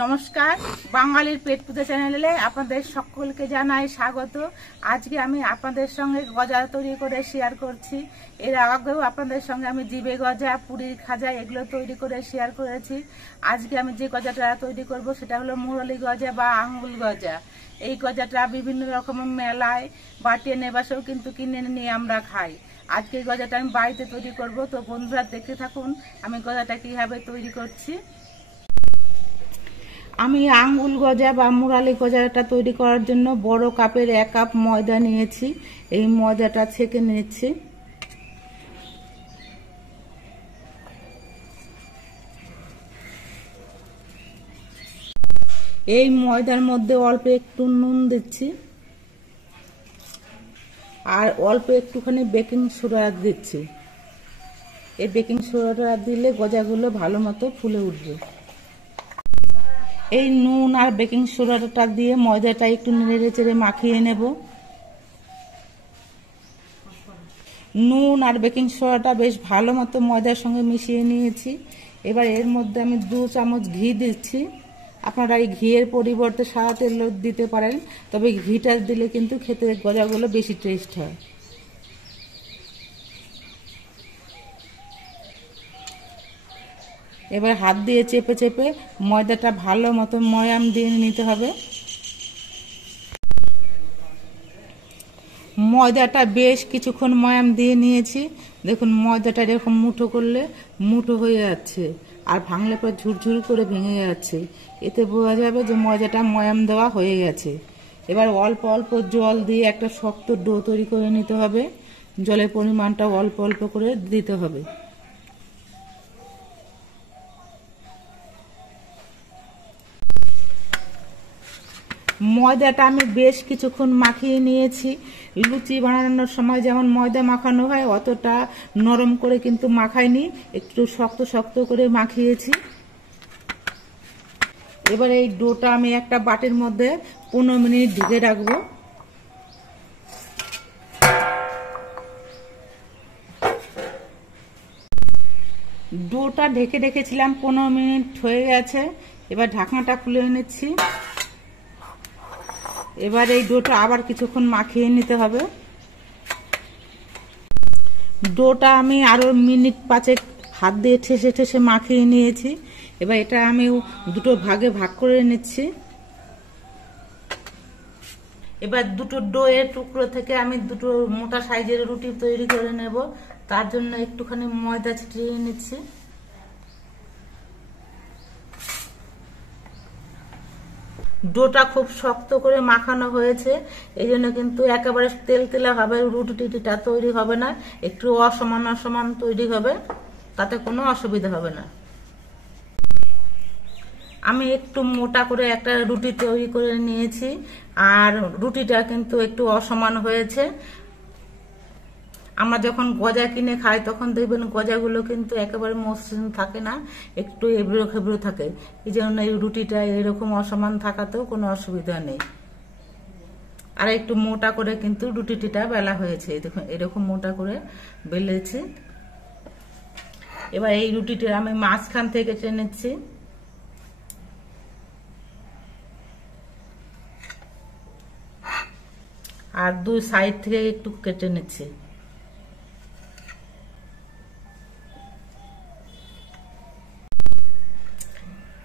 নমস্কার, বাঙালির পেট পুজো চ্যানেলে আপনাদের সকলকে জানাই স্বাগত। আজকে আমি আপনাদের সঙ্গে গজা তৈরি করে শেয়ার করছি। এর আগেও আপনাদের সঙ্গে আমি জিবে গজা, পুরীর খাজা এগুলো তৈরি করে শেয়ার করেছি। আজকে আমি যে গজাটা তৈরি করব সেটা হলো মুরলি গজা বা আঙ্গুল গজা। এই গজাটা বিভিন্ন রকমের মেলায় বা ট্রেনে বাসেও কিন্তু কিনে নিয়ে আমরা খাই। আজকে এই গজাটা আমি বাড়িতে তৈরি করব, তো বন্ধুরা দেখতে থাকুন আমি গজাটা কীভাবে তৈরি করছি। আমি আঙ্গুল গজা বা মুরালি গজাটা তৈরি করার জন্য বড় কাপের 1 কাপ ময়দা নিয়েছি। এই ময়দাটা ছেঁকে নিচ্ছি। এই ময়দার মধ্যে অল্প একটু নুন দিচ্ছি আর অল্প একটুখানি বেকিং সোডা দিচ্ছি। এই বেকিং সোডাটা দিলে গজাগুলো ভালো মতো ফুলে উঠবে। এই নুন আর বেকিং সোডাটা দিয়ে ময়দাটা একটু নেড়ে চেড়ে মাখিয়ে নেব। নুন আর বেকিং সোডাটা বেশ ভালো মতো ময়দার সঙ্গে মিশিয়ে নিয়েছি। এবার এর মধ্যে আমি 2 চামচ ঘি দিচ্ছি। আপনারা এই ঘিয়ের পরিবর্তে সাদা তেল দিতে পারেন, তবে ঘিটা দিলে কিন্তু খেতে গজাগুলো বেশি টেস্ট হয়। এবার হাত দিয়ে চেপে চেপে ময়দাটা ভালো মতো ময়াম দিয়ে নিতে হবে। ময়দাটা বেশ কিছুক্ষণ ময়াম দিয়ে নিয়েছি। দেখুন ময়দাটা এরকম মুঠো করলে মুঠো হয়ে যাচ্ছে, আর ভাঙলে পরে ঝুরঝুর করে ভেঙে যাচ্ছে। এতে বোঝা যাবে যে ময়দাটা ময়াম দেওয়া হয়ে গেছে। এবার অল্প অল্প জল দিয়ে একটা শক্ত ডো তৈরি করে নিতে হবে। জলের পরিমাণটা অল্প অল্প করে দিতে হবে। ময়দাটা আমি বেশ কিছুক্ষণ মাখিয়ে নিয়েছি। লুচি বানানোর সময় যেমন ময়দা মাখানো হয় অতটা নরম করে কিন্তু মাখাইনি, একটু শক্ত শক্ত করে মাখিয়েছি। এবার এই ডোটা আমি একটা বাটির মধ্যে 15 মিনিট ঢেকে রাখবো। ডোটা ঢেকে রেখেছিলাম, 15 মিনিট হয়ে গেছে। এবার ঢাকনাটা খুলে নিচ্ছি। এবার এই ডোটা আবার কিছুক্ষণ মাখিয়ে নিতে হবে। ডোটা আমি আরো মিনিট 5 হাত দিয়ে ঠেসে ঠেসে মাখিয়ে নিয়েছি। এবার এটা আমি 2 ভাগে ভাগ করে নিচ্ছি। এবার 2 ডোয়ের টুকরো থেকে আমি 2 মোটা সাইজের রুটি তৈরি করে নেব। তার জন্য একটুখানি ময়দা ছিটিয়ে নিচ্ছি। ডোটা খুব শক্ত করে মাখানো হয়েছে, এই জন্য কিন্তু একেবারে তেল তেলা হবে রুটিটা তৈরি হবে না, একটু অসমান অসমান তৈরি হবে, তাতে কোনো অসুবিধা হবে না। আমি একটু মোটা করে একটা রুটি তৈরি করে নিয়েছি, আর রুটিটা কিন্তু একটু অসমান হয়েছে। আমরা যখন গজা কিনে খাই তখন দেখবেন গজাগুলো কিন্তু একেবারে মসৃণ থাকে না, একটু এবড়ো খেবড়ো থাকে। এই জন্য এই রুটিটা এরকম অসমান থাকাতেও কোনো অসুবিধা নেই। আর একটু মোটা করে কিন্তু রুটিটা বেলা হয়েছে, দেখুন এরকম মোটা করে বেলেছি। এবার এই রুটিটা আমি মাঝখান থেকে টেনেছি। আর 2 সাইড থেকে একটু কেটে নিচ্ছি।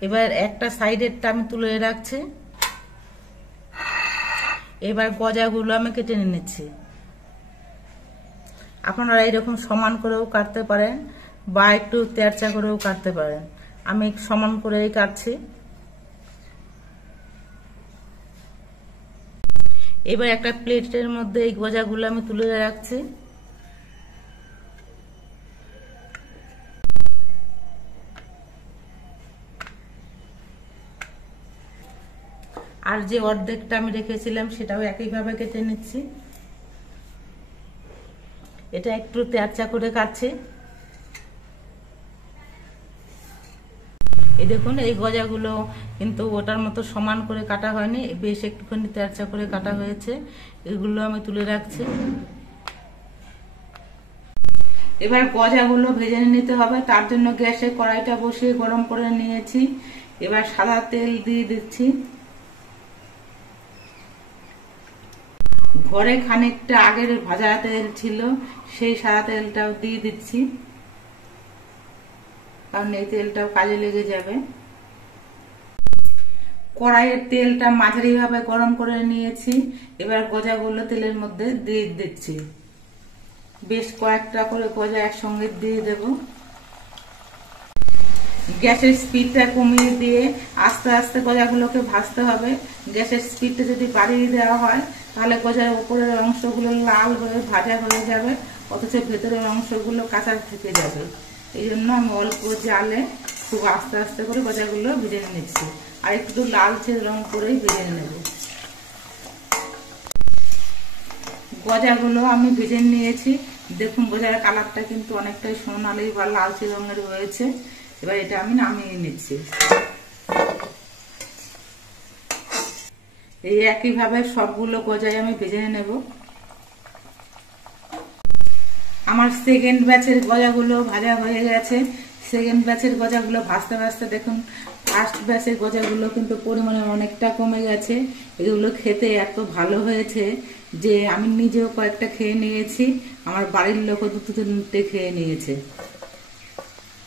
এবার একটা সাইডেরটা আমি তুলে রাখছি। এবার গজাগুলো আমি কেটে নিচ্ছি। আপনারা এরকম সমান করেও কাটতে পারেন বা একটু তেরচা করেও কাটতে পারেন। আমি সমান করেই কাটছি। এবার একটা প্লেটের মধ্যে এই গজাগুলো আমি তুলে রাখছি। আর যে অর্ধেকটা আমি রেখেছিলাম সেটাও একইভাবে কেটে নিচ্ছি। এটা একটু তেরচা করে কাটছি। এই দেখুন এই গজাগুলো কিন্তু ওটার মতো সমান করে কাটা হয়নি, বেশ একটুখানি তেরচা করে কাটা হয়েছে। এগুলো আমি তুলে রাখছি। এবার গজাগুলো ভেজে নিতে হবে। তার জন্য গ্যাসে কড়াইটা বসিয়ে গরম করে নিয়েছি। এবার সাদা তেল দিয়ে দিচ্ছি। ঘরে খানিকটা আগের ভাজা তেল ছিল, সেই সাদা তেলটাও দিয়ে দিচ্ছি, কারণ এই তেলটাও কাজে লেগে যাবে। কড়াইয়ের তেলটা মাঝারি ভাবে গরম করে নিয়েছি। এবার গজাগুলো তেলের মধ্যে দিয়ে দিচ্ছি। বেশ কয়েকটা করে গজা একসঙ্গে দিয়ে দেব। গ্যাসের স্পিডটা কমিয়ে দিয়ে আস্তে আস্তে গজাগুলোকে ভাজতে হবে। গ্যাসের স্পিডটা যদি বাড়িয়ে দেওয়া হয় তাহলে গজার উপরের অংশগুলো লাল হয়ে ভাজা হয়ে যাবে, অথচ ভেতরের অংশগুলো কাঁচা থেকে যাবে। এই জন্য আমি অল্প জালে খুব আস্তে আস্তে করে গজাগুলো ভেজে নিচ্ছি, আর একটু লালচে রং করেই ভেজে নেব। গজাগুলো আমি ভেজে নিয়েছি। দেখুন গজার কালারটা কিন্তু অনেকটাই সোনালি বা লালচে রঙের হয়েছে। এবার এটা আমি নামিয়ে নিচ্ছি। এই একইভাবে সবগুলো গজাই আমি ভেজে নেব। আমার সেকেন্ড ব্যাচের গজাগুলো ভাজা হয়ে গেছে। সেকেন্ড ব্যাচের গজাগুলো ভাজতে ভাজতে দেখুন ফার্স্ট ব্যাচের গজাগুলো কিন্তু পরিমাণে অনেকটা কমে গেছে। এগুলো খেতে এত ভালো হয়েছে যে আমি নিজেও কয়েকটা খেয়ে নিয়েছি, আমার বাড়ির লোকও দু তিনটে খেয়ে নিয়েছে।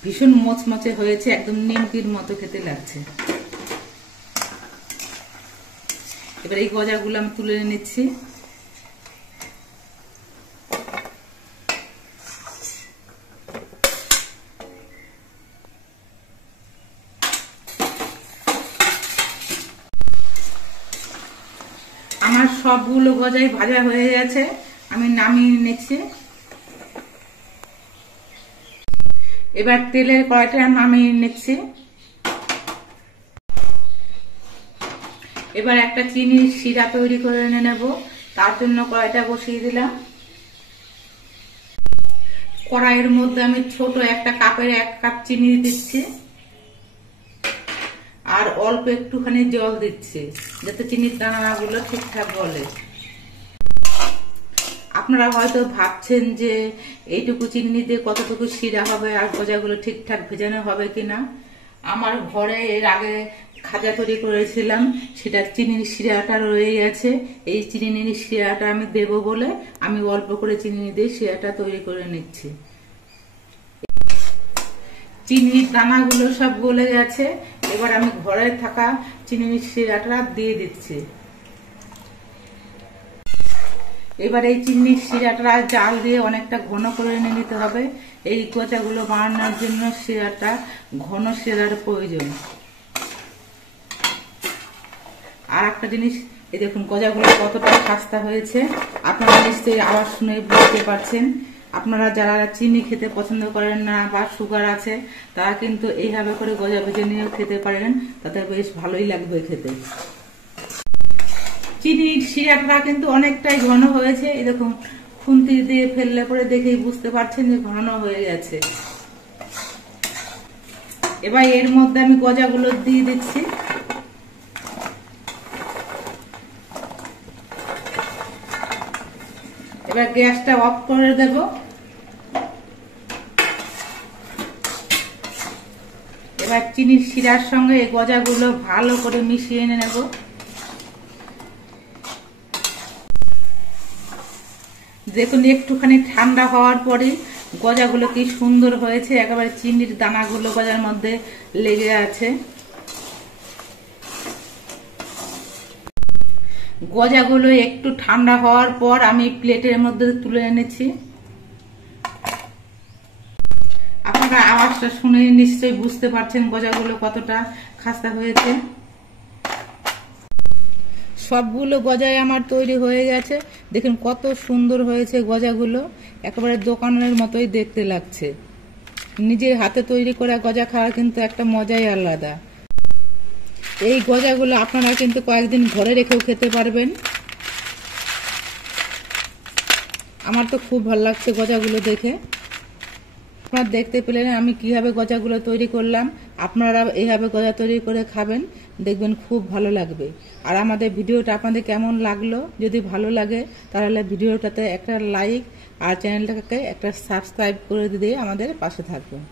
ভীষণ মচমচে হয়েছে, একদম নিমকির মতো খেতে লাগছে। এবার এই গজাগুলো আমি তুলে নিচ্ছি। আমার সবগুলো গজাই ভাজা হয়ে গেছে, আমি নামিয়ে নিচ্ছি। এবার তেলের কড়াইটা নামিয়ে নিচ্ছি। এবার একটা চিনির শিরা তৈরি করে নেব, তার জন্য কড়াইটা বসিয়ে দিলাম। কড়াইয়ের মধ্যে আমি ছোট একটা কাপের 1 কাপ চিনি দিচ্ছি, আর অল্প একটুখানি জল দিচ্ছি যাতে চিনির দানাগুলো ঠিকঠাক গলে। আপনারা হয়তো ভাবছেন যে এইটুকু চিনি দিয়ে কতটুকু শিরা হবে আর গজাগুলো ঠিকঠাক ভেজানো হবে কিনা। আমার ঘরে এর আগে খাজা তৈরি করেছিলাম, সেটা চিনির শিরাটা রয়ে গেছে। এই চিনির শিরাটা আমি দেব বলে আমি অল্প করে চিনি দিয়ে শিরাটা তৈরি করে নিচ্ছি। চিনির দানাগুলো সব গলে গেছে। এবার আমি ঘরে থাকা চিনির শিরাটা দিয়ে দিচ্ছি। এবার এই চিনির শিরাটা জাল দিয়ে অনেকটা ঘন করে নিতে হবে। এই গজাগুলো বানানোর জন্য শিরাটা ঘন শিরার প্রয়োজন। আর একটা জিনিস, এই দেখুন গজাগুলো কতটা খাস্তা হয়েছে, আপনারা নিশ্চয়ই আওয়াজ শুনে বুঝতে পারছেন। আপনারা যারা চিনি খেতে পছন্দ করেন না বা সুগার আছে, তারা কিন্তু এইভাবে করে গজা ভেজে নিয়েও খেতে পারেন, তাতে বেশ ভালোই লাগবে খেতে। চিনির শিরাটা কিন্তু অনেকটাই ঘন হয়েছে। এই দেখুন খুন্তি দিয়ে ফেললে পরে দেখেই বুঝতে পারছেন যে ঘন হয়ে গেছে। এবার এর মধ্যে আমি গজাগুলো দিয়ে দিচ্ছি। এবার গ্যাসটা অফ করে দেব। এবার চিনির শিরার সঙ্গে এই গজাগুলো ভালো করে মিশিয়ে নেব। দেখুন একটুখানি ঠান্ডা হওয়ার পরে গজাগুলো কি সুন্দর হয়েছে, একেবারে চিনির দানাগুলো গজার মধ্যে লেগে আছে। গজাগুলো একটু ঠান্ডা হওয়ার পর আমি প্লেটের মধ্যে তুলে এনেছি। আপনারা আওয়াজটা শুনে নিশ্চয়ই বুঝতে পারছেন গজাগুলো কতটা খাস্তা হয়েছে। সবগুলো গজাই আমার তৈরি হয়ে গেছে। দেখুন কত সুন্দর হয়েছে গজাগুলো, একেবারে দোকানের মতোই দেখতে লাগছে। নিজের হাতে তৈরি করা গজা খাওয়া কিন্তু একটা মজাই আলাদা। এই গজাগুলো আপনারা কিন্তু কয়েকদিন ঘরে রেখেও খেতে পারবেন। আমার তো খুব ভালো লাগছে গজাগুলো দেখে। আপনারা দেখতে পেলেন আমি কিভাবে গজাগুলো তৈরি করলাম। আপনারা এইভাবে গজা তৈরি করে খাবেন, দেখবেন খুব ভালো লাগবে। আর আমাদের ভিডিওটা আপনাদের কেমন লাগলো, যদি ভালো লাগে তাহলে ভিডিওটাতে একটা লাইক আর চ্যানেলটাকে একটা সাবস্ক্রাইব করে দিয়ে আমাদের পাশে থাকবেন।